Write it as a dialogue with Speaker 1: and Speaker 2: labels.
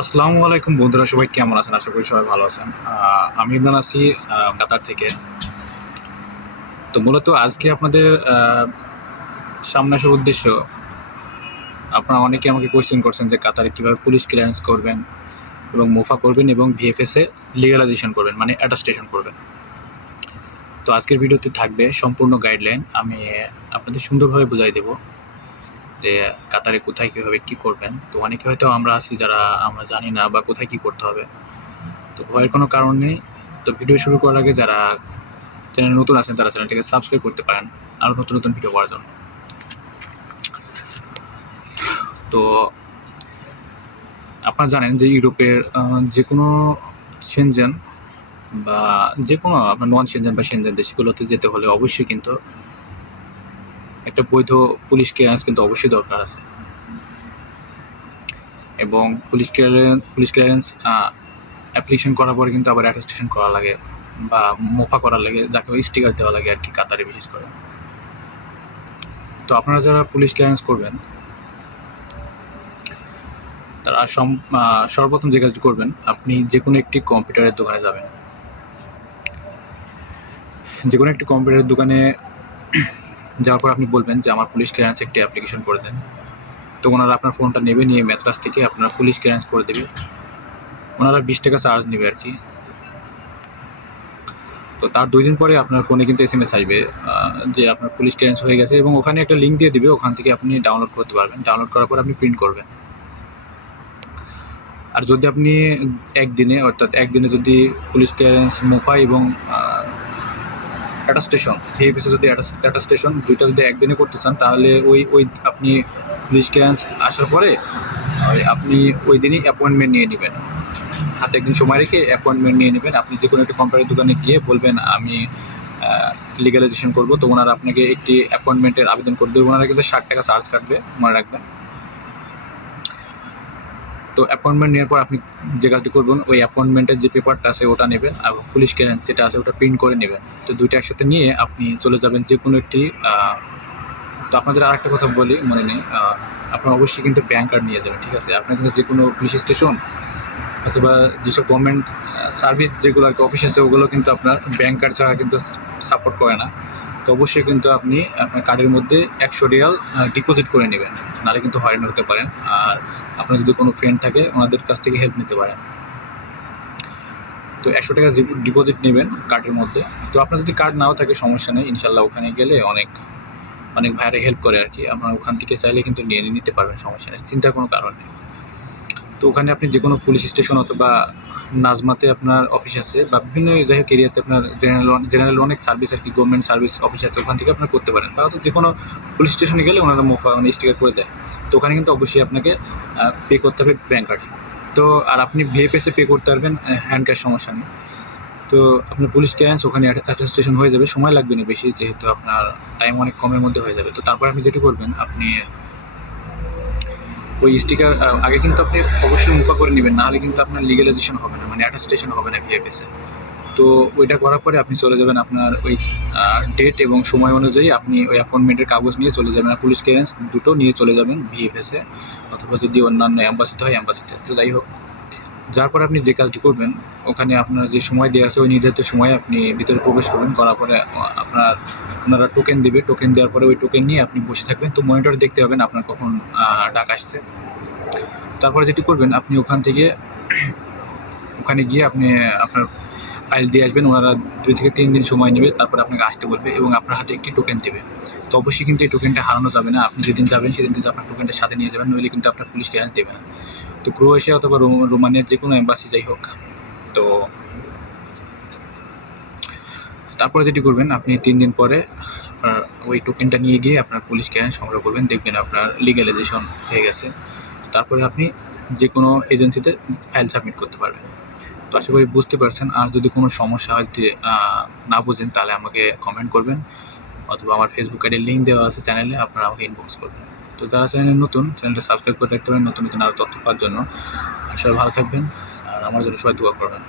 Speaker 1: আসসালামু আলাইকুম বন্ধুরা, সবাই কেমন আছেন? আশা করি সবাই ভালো আছেন। আমি ইমরান আছি কাতার থেকে। তো মূলত আজকে আপনাদের সামনে আসার উদ্দেশ্য, আপনারা অনেকে আমাকে কোয়েশ্চেন করছেন যে কাতারে কীভাবে পুলিশ ক্লিয়ারেন্স করবেন এবং মোফা করবেন এবং ভিএফএসে লিগালাইজেশন করবেন মানে অ্যাটাস্টেশন করবেন। তো আজকের ভিডিওতে থাকবে সম্পূর্ণ গাইডলাইন আমি আপনাদের সুন্দরভাবে বুঝাই দেবো। যে কাতারে কোথায় কীভাবে কী করবেন? তো অনেকে হয়তো আমরা আছি যারা আমরা জানি না বা কোথায় কী করতে হবে। তো ভয়ের কোনো কারণ নেই। তো ভিডিও শুরু করার আগে যারা চ্যানেল নতুন আছেন, তারা চ্যানেলটিকে সাবস্ক্রাইব করতে পারেন আরও নতুন নতুন ভিডিও করার জন্য। তো আপনারা জানেন যে ইউরোপের যে কোনো সেনজেন বা যে কোনো আপনার নন সেনজেন বা সেনজেন দেশগুলোতে যেতে হলে অবশ্যই কিন্তু একটা বৈধ পুলিশ ক্লিয়ারেন্স কিন্তু অবশ্যই দরকার আছে। এবং police clearance police clearance application করার পরে কিন্তু আবার অ্যাটেস্টেশন করা লাগে বা মোফা করা লাগে, যাকে স্টিকার দেওয়া লাগে আর কি কাতারে বিশেষ করে। তো আপনারা যারা পুলিশ ক্লিয়ারেন্স করবেন, তারা সর্বপ্রথম যে কাজটি করবেন, আপনি যে কোনো একটি কম্পিউটারের দোকানে যাবেন। যে কোনো একটি কম্পিউটারের দোকানে যাওয়ার পর আপনি বলবেন যে আমার পুলিশ ক্লিয়ারেন্স একটি অ্যাপ্লিকেশন করে দেন। তো ওনারা আপনার ফোনটা নেবে, নিয়ে ম্যাথরাস থেকে আপনার পুলিশ ক্লিয়ারেন্স করে দেবে। ওনারা বিশ টাকা চার্জ নেবে আর কি। তো তার দুই দিন পরে আপনার ফোনে কিন্তু এস এম এস আসবে যে আপনার পুলিশ ক্লিয়ারেন্স হয়ে গেছে এবং ওখানে একটা লিঙ্ক দিয়ে দিবে, ওখান থেকে আপনি ডাউনলোড করতে পারবেন। ডাউনলোড করার পর আপনি প্রিন্ট করবেন। আর যদি আপনি একদিনে, অর্থাৎ একদিনে যদি পুলিশ ক্লিয়ারেন্স মোফা এবং একটা স্টেশন ভিএফএসে যদি একটা স্টেশন দুইটা যদি একদিনে করতে চান, তাহলে ওই ওই আপনি পুলিশ ক্লিয়ারেন্স আসার পরে আপনি ওই দিনই অ্যাপয়েন্টমেন্ট নিয়ে নেবেন। হাতে একদিন সময় রেখে অ্যাপয়েন্টমেন্ট নিয়ে নেবেন। আপনি যে কোনো একটা কোম্পানির দোকানে গিয়ে বলবেন, আমি লিগালাইজেশন করব। তো ওনারা আপনাকে একটি অ্যাপয়েন্টমেন্টের আবেদন করে দেবে। ওনারা কিন্তু ষাট টাকা চার্জ কাটবে, মনে রাখবেন। তো অ্যাপয়েন্টমেন্ট নেওয়ার পর আপনি যে কাজটি করবেন, ওই অ্যাপয়েন্টমেন্টের যে পেপারটা আছে ওটা নেবেন আর পুলিশ ক্লিয়ারেন্স যেটা আছে ওটা প্রিন্ট করে নেবেন। তো দুইটা একসাথে নিয়ে আপনি চলে যাবেন যে কোনো একটি তো আপনাদের আরেকটা কথা বলি মনে নেই আপনার অবশ্যই কিন্তু ব্যাংক কার্ড নিয়ে যাবেন, ঠিক আছে? আপনার কিন্তু যে কোনো পুলিশ স্টেশন অথবা যেসব গভর্নমেন্ট সার্ভিস যেগুলো আর কি অফিস আছে, ওগুলো কিন্তু আপনার ব্যাংক কার্ড ছাড়া কিন্তু সাপোর্ট করে না। তো অবশ্যই কিন্তু আপনি আপনার কার্ডের মধ্যে একশো রিয়াল ডিপোজিট করে নেবেন। নাহলে কিন্তু হয়রানি হতে পারেন। আর আপনার যদি কোনো ফ্রেন্ড থাকে, ওনাদের কাছ থেকে হেল্প নিতে পারেন। তো একশো টাকা ডিপোজিট নেবেন কার্ডের মধ্যে। তো আপনার যদি কার্ড নাও থাকে, সমস্যা নেই। ইনশাল্লাহ ওখানে গেলে অনেক অনেক ভাইয়ারে হেল্প করে আর কি। আপনার ওখান থেকে চাইলে কিন্তু নিয়ে নিতে পারবেন, সমস্যা নেই। চিন্তার কোনো কারণ নেই। তো ওখানে আপনি যে কোনো পুলিশ স্টেশন অথবা নাজমাতে আপনার অফিস আছে বা বিভিন্ন যাই হোক এরিয়াতে আপনার জেনারেল জেনারেল অনেক সার্ভিস আর কি গভর্নমেন্ট সার্ভিস অফিস আছে, ওখান থেকে আপনার করতে পারেন। বা যে কোনো পুলিশ স্টেশনে গেলে ওনারা মোফা মানে স্টিকার করে দেয়। তো ওখানে কিন্তু অবশ্যই আপনাকে পে করতে হবে ব্যাঙ্ক কার্ডে তো আর আপনি ভিএফএসে পে করতে পারবেন হ্যান্ড ক্যাশ সমস্যা নেই। তো আপনার পুলিশ ক্লিয়ারেন্স ওখানে অ্যাটেস্টেশন হয়ে যাবে, সময় লাগবে না বেশি, যেহেতু আপনার টাইম অনেক কমের মধ্যে হয়ে যাবে। তো তারপর আপনি যেটি করবেন, আপনি ওই স্টিকার আগে কিন্তু আপনি অবশ্যই মুখা করে নেবেন, নাহলে কিন্তু আপনার লিগালাইজেশন হবে না মানে অ্যাটাস্টেশন হবে না ভিএফএসে তো ওইটা করার পরে আপনি চলে যাবেন আপনার ওই ডেট এবং সময় অনুযায়ী আপনি ওই অ্যাপয়েন্টমেন্টের কাগজ নিয়ে চলে যাবেন, আর পুলিশ ক্লিয়ারেন্স দুটো নিয়ে চলে যাবেন ভিএফএসে অথবা যদি অন্যান্য অ্যাম্বাসিতে হয় অ্যাম্বাসিতে তো। যাই হোক, যার পরে আপনি যে কাজটি করবেন, ওখানে আপনার যে সময় দেওয়া আছে, ওই নির্ধারিত সময়ে আপনি ভিতরে প্রবেশ করবেন, করার পরে আ- আপনার টোকেন দেবে টোকেন দেওয়ার পরে ওই টোকেন নিয়ে আপনি বসে থাকবেন। তো মনিটর দেখতে পাবেন আপনার কখন ডাক আসছে। তারপরে যেটি করবেন, আপনি ওখান থেকে, ওখানে গিয়ে আপনি, আপনার ফাইল দিয়ে আসবেন। ওনারা দুই থেকে তিন দিন সময় নেবে, তারপরে আপনাকে আসতে বলবে এবং আপনার হাতে একটি টোকেন দেবে। তো অবশ্যই কিন্তু এই টোকেনটা হারানো যাবে না। আপনি যেদিন যাবেন, সেদিন কিন্তু আপনার টোকেনটা সাথে নিয়ে যাবেন, নইলে কিন্তু আপনার পুলিশ ক্লিয়ারেন্স দেবে না। তো ক্রোয়েশিয়া অথবা রোম- রোমানিয়ার যে কোনো এম্বাসি যাই হোক, তো তারপরে যেটি করবেন, আপনি তিন দিন পরে, আপনার ওই টোকেনটা নিয়ে গিয়ে আপনার পুলিশ ক্লিয়ারেন্স সংগ্রহ করবেন, দেখবেন আপনার লিগ্যালাইজেশন হয়ে গেছে। তারপরে আপনি যে কোনো এজেন্সিতে ফাইল সাবমিট করতে পারবেন। তো আশা করি বুঝতে পারছেন। আর যদি কোনো সমস্যা হয় না বুঝেন, তাহলে আমাকে কমেন্ট করবেন। অথবা আমার ফেসবুক আইডির লিঙ্ক দেওয়া আছে চ্যানেলে আপনারা আমাকে ইনবক্স করবেন। তো যারা চ্যানেলে নতুন চ্যানেলটা সাবস্ক্রাইব করে রাখতে পারেন নতুন নতুন আরও তথ্য পাওয়ার জন্য। সবাই ভালো থাকবেন। আর আমার জন্য সবাই দোয়া করবেন।